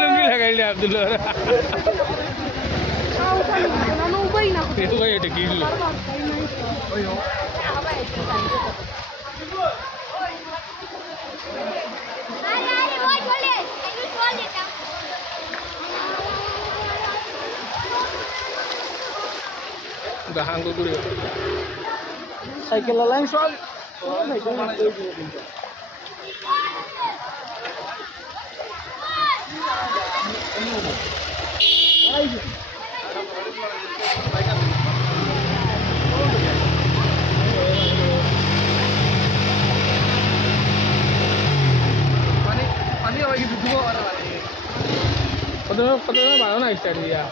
লুঙ্গি লাগাইলে Abdullah itu kayak ada gila. Udah hanggu dulu ya. Cycle lain soal. কত ভালো না স্টার্ট দিয়া